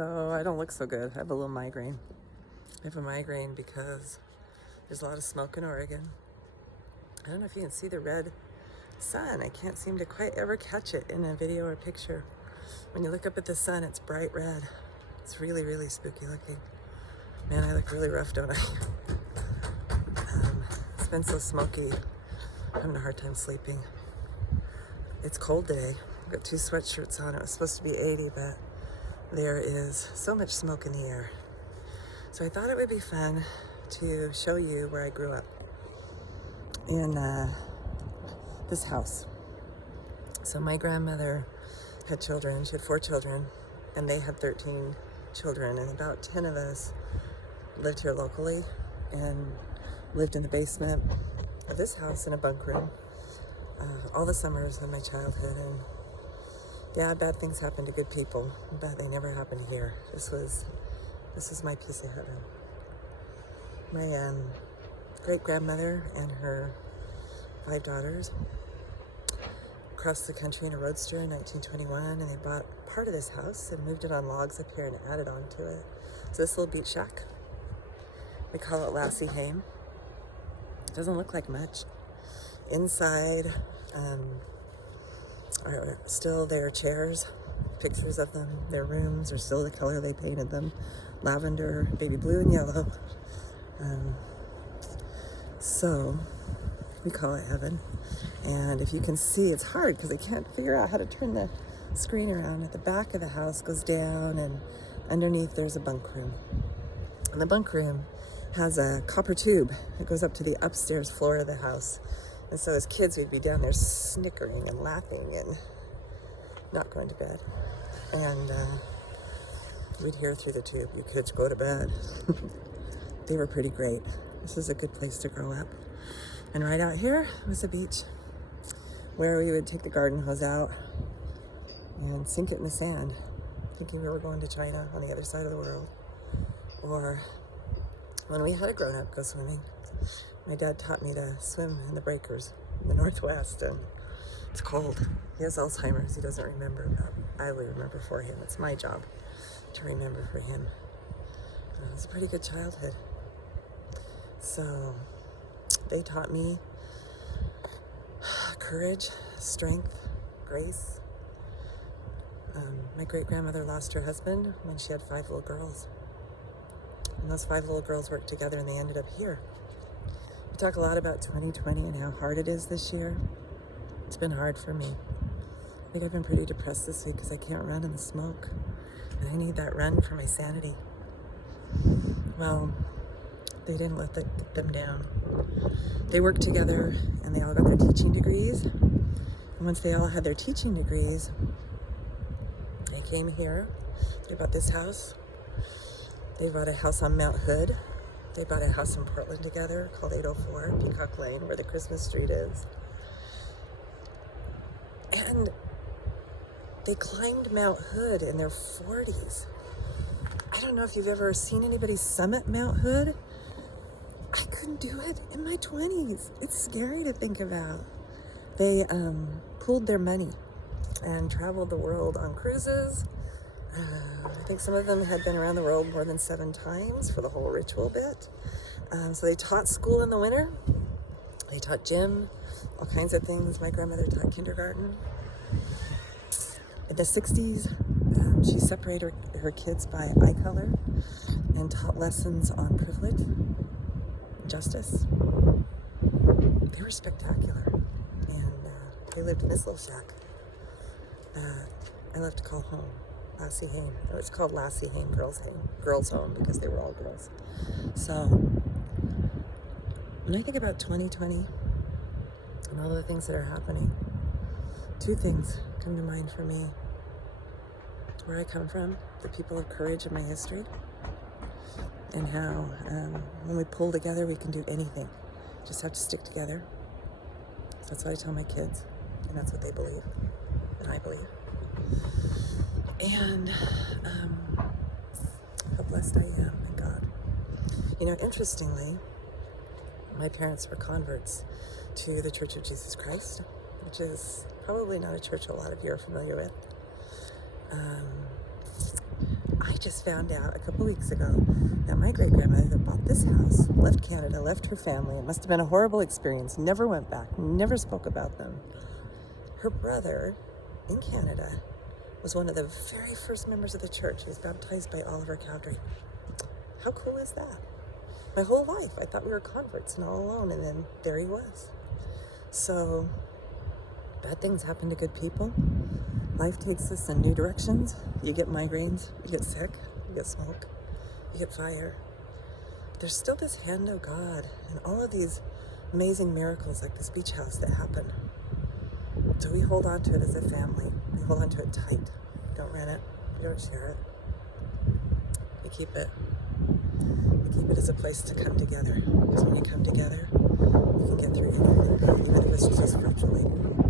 So I don't look so good. I have a little migraine. I have a migraine because there's a lot of smoke in Oregon. I don't know if you can see the red sun. I can't seem to quite ever catch it in a video or picture. When you look up at the sun, it's bright red. It's really, really spooky looking. Man, I look really rough, don't I? It's been so smoky. I'm having a hard time sleeping. It's cold today. I've got 2 sweatshirts on. It was supposed to be 80, but there is so much smoke in the air. So I thought it would be fun to show you where I grew up. In this house. So my grandmother had children. She had 4 children, and they had 13 children, and about 10 of us lived here locally and lived in the basement of this house in a bunk room all the summers of my childhood. And yeah, bad things happen to good people, but they never happened here. This was my piece of heaven. My great-grandmother and her 5 daughters crossed the country in a roadster in 1921, and they bought part of this house and moved it on logs up here and added on to it. So this little beach shack, we call it Lassie Haim. It doesn't look like much. Inside are still their chairs, pictures of them. Their rooms are still the color they painted them, lavender, baby blue, and yellow. So we call it heaven. And if you can see, it's hard because I can't figure out how to turn the screen around. At the back of the house goes down, and underneath there's a bunk room. And the bunk room has a copper tube that goes up to the upstairs floor of the house. And so as kids, we'd be down there snickering and laughing and not going to bed. And we'd hear through the tube, "You kids go to bed." They were pretty great. This is a good place to grow up. And right out here was the beach where we would take the garden hose out and sink it in the sand, thinking we were going to China on the other side of the world. Or when we had a grown-up go swimming, my dad taught me to swim in the breakers in the Northwest, and it's cold. He has Alzheimer's. He doesn't remember, but I will remember for him. It's my job to remember for him. It was a pretty good childhood. So they taught me courage, strength, grace. My great-grandmother lost her husband when she had 5 little girls. And those 5 little girls worked together, and they ended up here. We talk a lot about 2020 and how hard it is this year. It's been hard for me. I think I've been pretty depressed this week because I can't run in the smoke. And I need that run for my sanity. Well, they didn't let them down. They worked together, and they all got their teaching degrees. And once they all had their teaching degrees, they came here. They bought this house. They bought a house on Mount Hood. They bought a house in Portland together called 804 Peacock Lane, where the Christmas street is. And they climbed Mount Hood in their 40s. I don't know if you've ever seen anybody summit Mount Hood. I couldn't do it in my 20s. It's scary to think about. They pooled their money and traveled the world on cruises. I think some of them had been around the world more than 7 times for the whole ritual bit. So they taught school in the winter. They taught gym, all kinds of things. My grandmother taught kindergarten. In the 60s, she separated her kids by eye color and taught lessons on privilege, justice. They were spectacular. And they lived in this little shack that I love to call home. Lassie Haim. It's called Lassie Haim Girls Home, because they were all girls. So when I think about 2020 and all the things that are happening, 2 things come to mind for me. Where I come from, the people of courage in my history, and how when we pull together, we can do anything. Just have to stick together. So that's what I tell my kids, and that's what they believe, and I believe. And how blessed I am in God. You know, interestingly, my parents were converts to the Church of Jesus Christ, which is probably not a church a lot of you are familiar with. I just just found out a couple weeks ago that my great-grandmother that bought this house left Canada, left her family. It must have been a horrible experience. Never went back, never spoke about them. Her brother in Canada was one of the very first members of the church. He was baptized by Oliver Cowdery. How cool is that? My whole life, I thought we were converts and all alone, and then there he was. So, bad things happen to good people. Life takes us in new directions. You get migraines, you get sick, you get smoke, you get fire. There's still this hand of God and all of these amazing miracles like this beach house that happen. So we hold on to it as a family. We hold on to it tight. We don't rent it. We don't share it. We keep it. We keep it as a place to come together. Because when we come together, we can get through anything, even if it's just virtually.